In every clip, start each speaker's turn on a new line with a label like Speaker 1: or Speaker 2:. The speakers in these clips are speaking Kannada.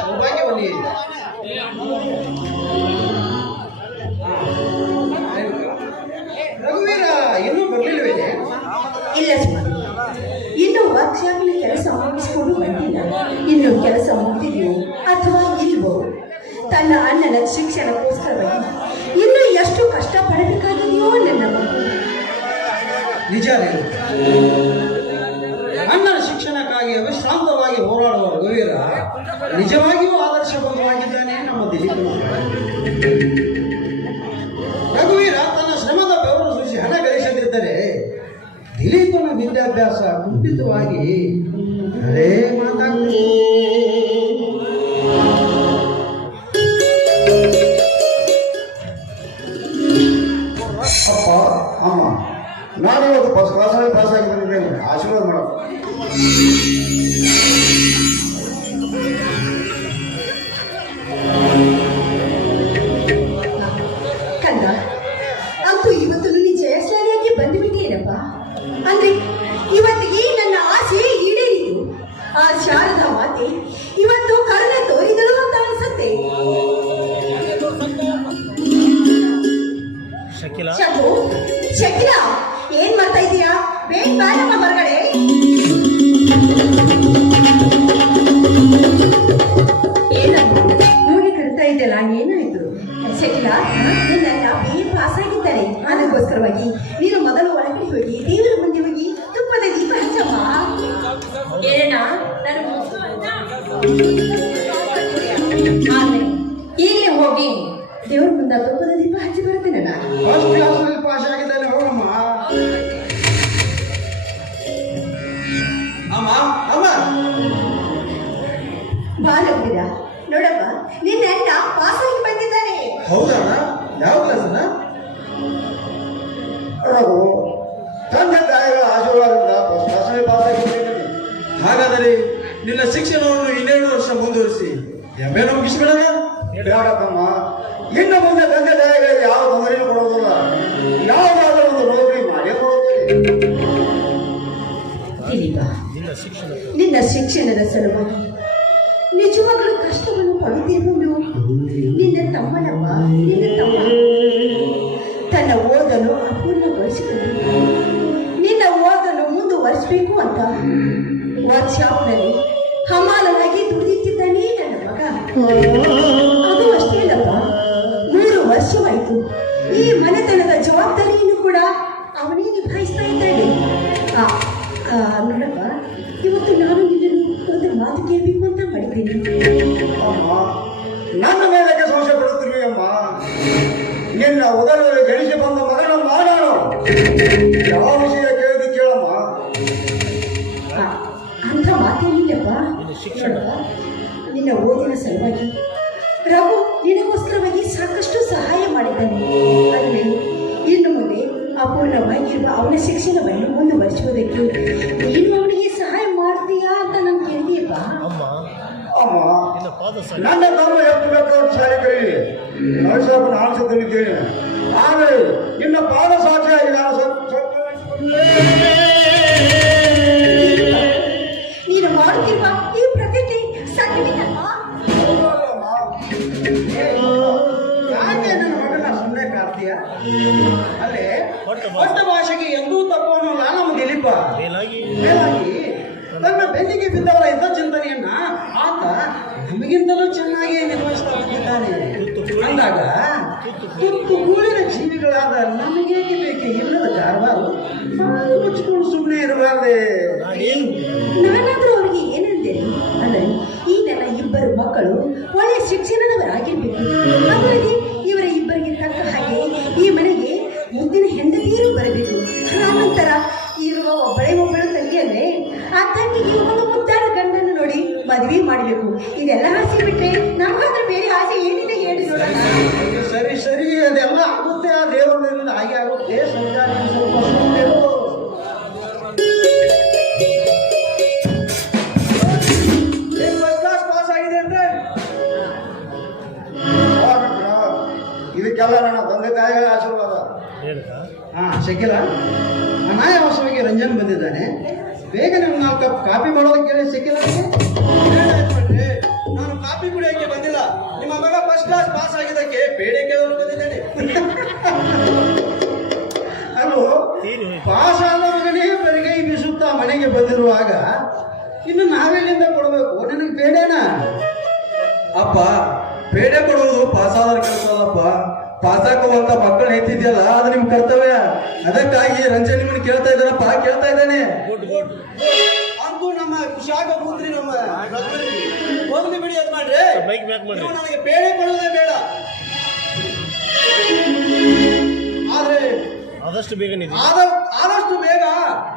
Speaker 1: ಸೌಭಾಗ್ಯವನ್ನೇ ರಘುವೀರ
Speaker 2: ಇಲ್ಲ ಇನ್ನು ವರ್ಕ್ಶಾಪಿನ ಕೆಲಸ ಮುಗಿಸ್ಕೊಂಡು ಬಂದಿಲ್ಲ. ಇನ್ನು ಕೆಲಸ ಮುಗಿದಿದೆಯೋ ಅಥವಾ ಇಲ್ವೋ? ತನ್ನ ಅಣ್ಣನ ಶಿಕ್ಷಣಕ್ಕೋಸ್ಕರವಾಗಿ ಇನ್ನು ಎಷ್ಟು ಕಷ್ಟ ಪಡಬೇಕಾಗಿದೆಯೋ ನನ್ನ
Speaker 1: ನಿಜ ನೀನು ಅಣ್ಣನ ಶಿಕ್ಷಣಕ್ಕಾಗಿ ಅವಿಶ್ರಾಂತವಾಗಿ ಹೋರಾಡುವ ರಘುವೀರ ನಿಜವಾಗಿಯೂ ಆದರ್ಶವಂತವಾಗಿದ್ದಾನೆ ನಮ್ಮ ದಿಲೀಪ್ ರಘುವೀರ ತನ್ನ ಶ್ರಮದ ಬೆವರು ಸೂಚಿ ಹಣ ಗಳಿಸದಿದ್ದರೆ ದಿಲೀಪನ ವಿದ್ಯಾಭ್ಯಾಸ ಕುಂಠಿತವಾಗಿ ಹಳೇ ಮಾತಾಗ್ತದೆ.
Speaker 3: ಅಪ್ಪ, ಅಮ್ಮ, ನಾನು ಇವತ್ತು ಫಸ್ಟ್ ಕ್ಲಾಸಲ್ಲಿ ಪಾಸ್ ಆಗಿದ್ದೇನೆ ಆಶೀರ್ವಾದ ಮಾಡೋ
Speaker 2: ಬಂದುಬಿಟ್ಟಿಯೇನಪ್ಪ ಅಂದ್ರೆ ಈ ನನ್ನ ಆಸೆ ಈಡೇರಿತು. ಆ ಶಾರದ ಮಾತೆ ಇವತ್ತು ಕರುಣೆ ತೋರಿದಳು ಅಂತ ಅನ್ಸುತ್ತೆ. ಶಕಿಲ? ಏನ್ ಮಾಡ್ತಾ ಇದೀಯಾ? ಬೇಗ ಬಾ ನಮ್ಮ ಹೊರಗಡೆ. ಆದ್ರೆ ಈಗಲೇ ಹೋಗಿ ದೇವ್ರ ಮುಂದೆ ತುಪ್ಪದ ದೀಪ ಹಚ್ಚಿ ಬರ್ತೇನೆ ನಾನು.
Speaker 1: ಪಾಸ್ ಆಗಿದ್ದಾನೆ ಹೋಗಮ್ಮ ಅಮ್ಮ ಅಮ್ಮ!
Speaker 2: ಬಾಲವೀರ ನೋಡಪ್ಪ ನಿನ್ನ
Speaker 3: ಪಾಸ್ ಆಗಿ ಬಂದಿದ್ದಾನೆ.
Speaker 1: ಹೌದಾ ಯಾವ ಕ್ಲಾಸ್ ಎಮ್ಮೆ ಮುಗಿಸ್ಬಿಡಲ್ಲ
Speaker 3: ಬೇಡಪ್ಪಮ್ಮ ಇನ್ನು ಮುಂದೆ ತಂದೆ ತಾಯಿಗಳಿಗೆ ಯಾವ ತೊಂದರೆಯೂ ಕೊಡೋದಿಲ್ಲ ಯಾವುದಾದ್ರೂ ಒಂದು ನೌಕರಿ ಮಾಡೇ ಕೊಡೋದಿಲ್ಲ
Speaker 2: ನಿನ್ನ ಶಿಕ್ಷಣದ ಸಲುವಾಗಿ ನಿಜವಾಗಲೂ ಕಷ್ಟವನ್ನು ಪಡುತ್ತಿರುವುದು ನಿನ್ನ ತಮ್ಮನಮ್ಮ ನಿನ್ನ ತಮ್ಮ ತನ್ನ ಓದನ್ನು ಅಪೂರ್ಣಗೊಳಿಸಿಕೊಂಡು. ನಿನ್ನ ಓದನ್ನು ಮುಂದುವರಿಸಬೇಕು ಅಂತ ವರ್ಕ್ಶಾಪ್ನಲ್ಲಿ ಹಮಾಲನಾಗಿ ದುಡಿಯುತ್ತಿದ್ದಾನೆ ಮಗ. ಅದು ಅಷ್ಟೇ ಅಲ್ಲಪ್ಪ. ಮೂರು ವರ್ಷವಾಯಿತು. ಈ ಮನೆತನದ ಜವಾಬ್ದಾರಿಯನ್ನು ಕೂಡ ಅವನೇ ನಿಭಾಯಿಸ್ತಾ ಇದ್ದಾನೆ. ನೋಡಪ್ಪ ಇವತ್ತು ನಾನು ನಿನ್ನನ್ನು ಒಂದು ಮಾತು ಕೇಳಬೇಕು ಅಂತ ಮಾಡಿದ್ದೀನಿ.
Speaker 3: ನನ್ನ ಮೇಲೆ ಸಂಶಯ ಪಡುತ್ತಿರುವೆ ಅಮ್ಮ. ನಿನ್ನ ಉದರದಲ್ಲಿ ಜನಿಸಿ ಬಂದ ಮಗನ ನಾನು ಯಾವ ವಿಷಯ ಕೇಳಿದ್ದು ಕೇಳಮ್ಮ?
Speaker 2: ಅಂತ ಮಾತೇನಿಲ್ಲಪ್ಪ. ನೋಡಪ್ಪ ನಿನ್ನ ಓದಿನ ಸಲುವಾಗಿ ರಘು ನಿನಗೋಸ್ಕರವಾಗಿ ಸಾಕಷ್ಟು ಸಹಾಯ ಮಾಡಿದ್ದಾನೆ. ಆದರೆ ಇನ್ನು ಮುಂದೆ ಅಪೂರ್ಣವಾಗಿರುವ ಅವನ ಶಿಕ್ಷಣವನ್ನು ಮುಂದುವರಿಸುವುದಕ್ಕೆ ನೀನು ಅವನಿಗೆ ಸಹಾಯ ಮಾಡ್ತೀಯಾ ಅಂತ ನಾನು ಕೇಳಿದೆಯಪ್ಪ
Speaker 4: ಅಮ್ಮ.
Speaker 3: ಅಮ್ಮ
Speaker 4: ನಿನ್ನ
Speaker 3: ತಮ್ಮ ಎಷ್ಟು ಬೇಕಾದ ಶಾಲೆ ಕರೀಲಿ ನರಸಾಪ ನಾನು ಆದರೆ ನಿನ್ನ ಪಾದ ಸಾಕ್ಷಿಯಾಗಿ
Speaker 1: ತುತ್ತು ಮೂಲಿನ ಜೀವಿಗಳಾದ ನಮಗೆ ಬೇಕೆ? ಇಲ್ಲದ ಕಾರವಾರು ಬಾಯಿ ಮುಚ್ಚಿಕೊಂಡು ಸುಮ್ಮನೆ ಇರಬಾರ್ದೆ.
Speaker 2: ನಾನಾದ್ರೂ ಅವರಿಗೆ ಏನಂದೆ? ಅಂದರೆ ಈ ನನ್ನ ಇಬ್ಬರು ಮಕ್ಕಳು ಒಳ್ಳೆಯ ಶಿಕ್ಷಣದವರಾಗಿರ್ಬೇಕು. ಹಾಗಾಗಿ ಇವರ ಇಬ್ಬರಿಗೆ ತಕ್ಕ ಹಾಗೆ ಈ ಮನೆಗೆ ಮುದ್ದಿನ ಹೆಂಡತಿಯರು ಬರಬೇಕು. ಆನಂತರ ಇರುವ ಒಬ್ಬಳೇ ಒಬ್ಬಳು ತಂಗಿಯಲ್ಲೇ ಆ ತಂಗಿಗೆ ಒಂದು ಮುದ್ದಾದ ಗಂಡನ್ನು ನೋಡಿ ಮದುವೆ ಮಾಡಬೇಕು. ಇದೆಲ್ಲ ಆಸೆ ಬಿಟ್ಟರೆ ನಮಗಾದ್ರೂ ಬೇರೆ ಆಸೆ ಏನಿದೆ ಹೇಳಿ ನೋಡೋಣ.
Speaker 1: ಸರಿ ಸರಿ ಅದೆಲ್ಲ ಆಗುತ್ತೆ. ಆ ದೇವರಿಂದ ಹಾಗೆ ಆಗುತ್ತೆ. ಸಂಚಾರ ಸ್ವಲ್ಪ ಅಂದ್ರೆ?
Speaker 3: ಇದಕ್ಕೆಲ್ಲ ನನ್ನ ತಂದೆ ತಾಯಿಗಳ ಆಶೀರ್ವಾದ.
Speaker 4: ಹಾಂ
Speaker 1: ಹಾ ಶಕಿಲ ಅನಾಯಾಸವಾಗಿ ರಂಜನ್ ಬಂದಿದ್ದಾನೆ. ಬೇಗ ನಿಮ್ಗೆ ನಾಲ್ಕು ಕಪ್ ಕಾಪಿ ಮಾಡೋದಕ್ಕೆ ಶಕಿಲ
Speaker 5: ಫಸ್ಟ್ ಕ್ಲಾಸ್ ಪಾಸ್ ಆಗಿದ್ದಕ್ಕೆ ಬೇಡ ಕೇಳಲು ಬಂದಿದ್ದೇನೆ.
Speaker 4: ಅದು
Speaker 1: ಪಾಸ್ ಆದ ಮಗನೇ ಬರಿಗೈ ಬೀಸುತ್ತಾ ಮನೆಗೆ ಬಂದಿರುವಾಗ ಇನ್ನು ನಾವೆಲ್ಲಿಂದ ಕೊಡಬೇಕು? ನನಗೆ ಬೇಡೇನ?
Speaker 6: ಅಪ್ಪ, ಬೇಡ ಪಾಸ್ ಪಾಸಾದರ ಕೆಲಸ ಅಲ್ಲಪ್ಪ. ಪಾಸಾಕುವಂತ ಮಕ್ಕಳು ಹೆಚ್ಚಿದ್ಯಲ್ಲ ಅದು ನಿಮ್ ಕರ್ತವ್ಯ. ಅದಕ್ಕಾಗಿ ರಂಜನ್ ನಿಮ್ಮನ್ನ ಕೇಳ್ತಾ ಇದ್ದಾರಪ್ಪ ಕೇಳ್ತಾ ಇದ್ದಾನೆ.
Speaker 5: ಅಂತೂ ನಮ್ಮ ಕುಶಾಗ ಕೂತ್ರಿ ನಮ್ಮ ರಘುವೀರ್ಗೆ.
Speaker 4: ಮ್ಯಾಕ್ ಬ್ಯಾಕ್ ಮಾಡಿ
Speaker 5: ನೀವು ನನಗೆ ಬೇಡಿಕೊಳ್ಳೋದೇ ಬೇಡ. ಆದ್ರೆ
Speaker 4: ಆದಷ್ಟು ಬೇಗ ನಿಧಿ
Speaker 5: ಆದ ಆದಷ್ಟು ಬೇಗ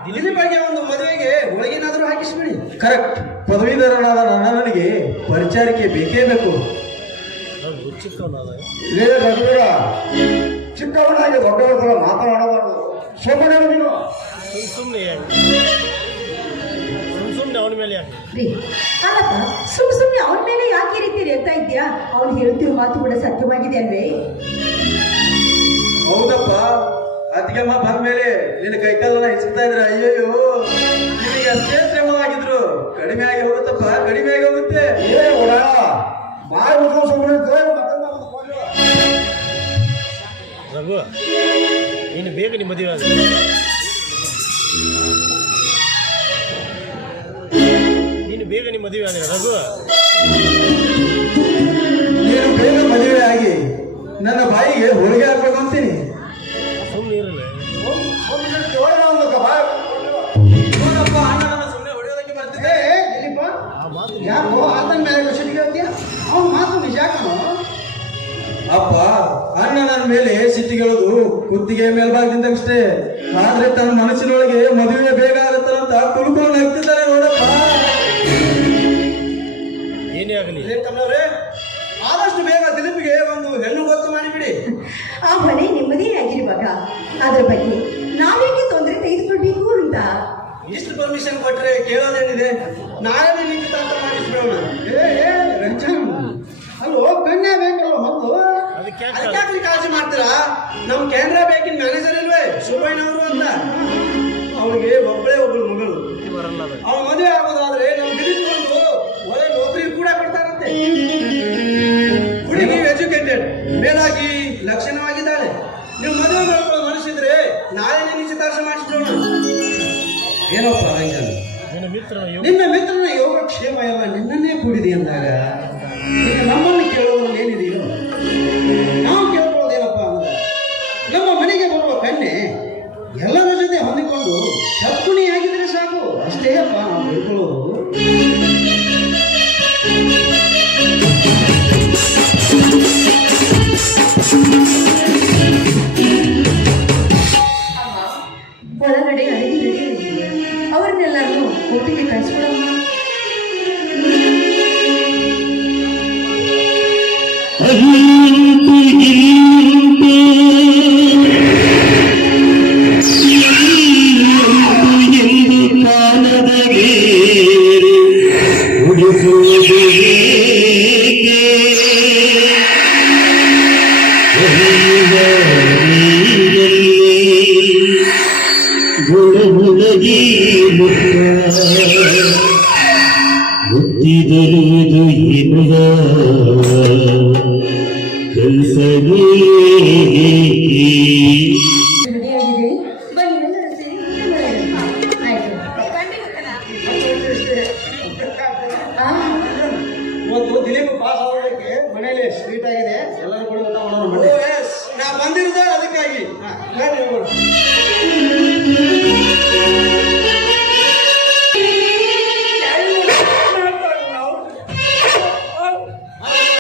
Speaker 5: ದಿಲೀಪಗೆ ಒಂದು ಮದುವೆಗೆ ಒಳಗೇನಾದ್ರೂ ಹಾಕಿಸ್ಬಿಡಿ.
Speaker 6: ಕರೆಕ್ಟ್ ಪದವೀಧರನಾದ ನನ್ನ ನನಗೆ ಪರಿಚಾರಿಕೆ ಬೇಕೇ ಬೇಕು.
Speaker 4: ಚಿಕ್ಕವನಾದ
Speaker 3: ರಘುವೀರ ಚಿಕ್ಕವನಾಗಿ ದೊಡ್ಡವರ ಥರ ಮಾತನಾಡಬಾರ್ದು. ಸುಮ್ಮನೆ ನೀನು.
Speaker 4: ಸುಮ್ ಸುಮ್ಮನೆ ಸುಮ್ ಸುಮ್ಮನೆ ಅವನ ಮೇಲೆ ಯಾಕೆ?
Speaker 2: ಅಲ್ಲಪ್ಪ ಸುಮ್ ಸುಮ್ಮನೆ ಅವನ ಮೇಲೆ ಯಾಕೆ ಈ ರೀತಿ ರೇಗ್ತಾ ಇದ್ಯಾ ಅವನು ಹೇಳ್ತಿರೋ ಮಾತು ಕೂಡ ಸತ್ಯವಾಗಿದೆ ಅಲ್ವೇ?
Speaker 6: ಹೌದಪ್ಪ ಅತ್ತಿಗೆಮ್ಮ ಬಂದ್ಮೇಲೆ ನಿನ್ನ ಕೈಕಾಲನ್ನ ಹೆಚ್ಚುತ್ತಾ ಇದ್ರೆ ಅಯ್ಯಯ್ಯೋ ನಿನಗೆ ಅಷ್ಟೇ ಶ್ರಮವಾಗಿದ್ರು. ಕಡಿಮೆ ಆಗಿ ಹೋಗುತ್ತಪ್ಪ ಕಡಿಮೆ ಆಗಿ ಹೋಗುತ್ತೆ.
Speaker 3: ಏ ಒಡ ಬಾಯಿ ಮುಚ್ಚೋ ಸುಮ್ಮನೆ
Speaker 4: ರಘು ನೀನು ಬೇಗ ನಿಮ್ಮ ಮದುವೆ ನೀನು ಬೇಗ ನಿಮ್ಮ ಮದುವೆ ಆದ್ರೆ ರಘು.
Speaker 6: ನೀನು ಬೇಗ ಮದುವೆ ಆಗಿ ನನ್ನ ಬಾಯಿಗೆ ಹೋಳಿಗೆ ಹಾಕ್ಬೇಕು ಅಂತೀನಿ.
Speaker 4: ಸುಮ್ಮನೆ ಇರಲ್ಲ
Speaker 1: ಯಾಕೋ ಆತನ ಮೇಲೆ ಕ್ವಶನ್ ಕೇಳ್ತೀಯ ಅವ್ನ ಮಾತು ನಿಜ
Speaker 6: ಅಪ್ಪ ಅಣ್ಣ ನನ್ನ ಮೇಲೆ ಸಿಟ್ಟಿಗೆಳೋದು ಕುತ್ತಿಗೆ ಮೇಲ್ಭಾಗದಿಂದ ಅಷ್ಟೇ. ಆದ್ರೆ ತನ್ನ ಮನಸ್ಸಿನೊಳಗೆ ಮದುವೆ ಬೇಗ ನಗ್ತಿದ್ದಾರೆ ನೋಡಪ್ಪ
Speaker 2: ಮನೆ ನೆಮ್ಮದಿ ಆಗಿರುವಾಗ ಅದ್ರ ಬಗ್ಗೆ ನಾವೇಕೆ ತೊಂದರೆ ತೆಗೆದುಕೊಳ್ಬೇಕು ಅಂತ
Speaker 5: ಇಷ್ಟು ಪರ್ಮಿಷನ್ ಕೊಟ್ರೆ ಕೇಳೋದೇನಿದೆ? ನಾಳೆ ನಿಶ್ಚಿತಾರ್ಥ ಮಾಡಿಸ್ಬಿಡೋಣ.
Speaker 1: ಏ ಏ ರಂಜನ್ ಅಲ್ಲೋ ಕನ್ಯಾ ಬೇಕಲ್ಲ ಮೊದಲು
Speaker 4: ಅದಕ್ಕೆ
Speaker 5: ಕಾಳಜಿ ಮಾಡ್ತೀರಾ? ನಮ್ ಕೆನರಾ ಬ್ಯಾಂಕಿನ ಮ್ಯಾನೇಜರ್ ಇಲ್ವೇ? ಸುಬ್ಬಣ್ಣವರು ಅಂತ. ಅವನಿಗೆ ಒಬ್ಬಳೇ ಒಬ್ಬಳು ಮಗಳು. ಅವನ ಮದುವೆ ಆಗೋದಾದ್ರೆ ನಮ್ ದಿಲೀಪ್ ಒಂದು ಒಳ್ಳೆ ನೌಕರಿ ಕೂಡ ಕೊಡ್ತಾರಂತೆ. ಹುಡುಗಿ ಎಜುಕೇಟೆಡ್ ಮೇಲಾಗಿ ಮಾಡ್ಕೊಳ್ಳೋ ನಾಳೆ ನಿಶ್ಚಿತಾರ್ಥ ಮಾಡಿಸ್ಬಿಡೋಣ
Speaker 1: ಏನಪ್ಪ ರಂಜನ್?
Speaker 4: ನಿನ್ನ ಮಿತ್ರನ ಯೋಗ
Speaker 1: ನಿನ್ನ ಮಿತ್ರನ ಯೋಗಕ್ಷೇಮ ಎಲ್ಲ ನಿನ್ನನ್ನೇ ಕೂಡಿದೆ ಈಗ ನಮ್ಮನ್ನು ಕೇಳೋದ್ರಲ್ಲಿ
Speaker 2: ಒಳಗಡೆ ಅಡಿಗೆ ರೆಡಿ ಅವ್ರನ್ನೆಲ್ಲರನ್ನು ಒಟ್ಟಿಗೆ ಕಳಿಸ್ಕೊಡಮ್ಮ
Speaker 7: ಮುತ್ತಿದರುವುದು ಎನ್ನುವ
Speaker 2: ಊಟ ಮಾಡೋಣ ಆಯ್ತು ಆ,
Speaker 1: ಇವತ್ತು ದಿಲೀಪ್ ಪಾಸ್ ಆಗೋದಕ್ಕೆ ಮನೇಲಿ ಸ್ವೀಟ್ ಆಗಿದೆ. ಎಲ್ಲರೂ ಕೂಡ ಊಟ ಮಾಡೋಣ.
Speaker 5: ನಾ ಬಂದಿರೋದೇ ಅದಕ್ಕಾಗಿ.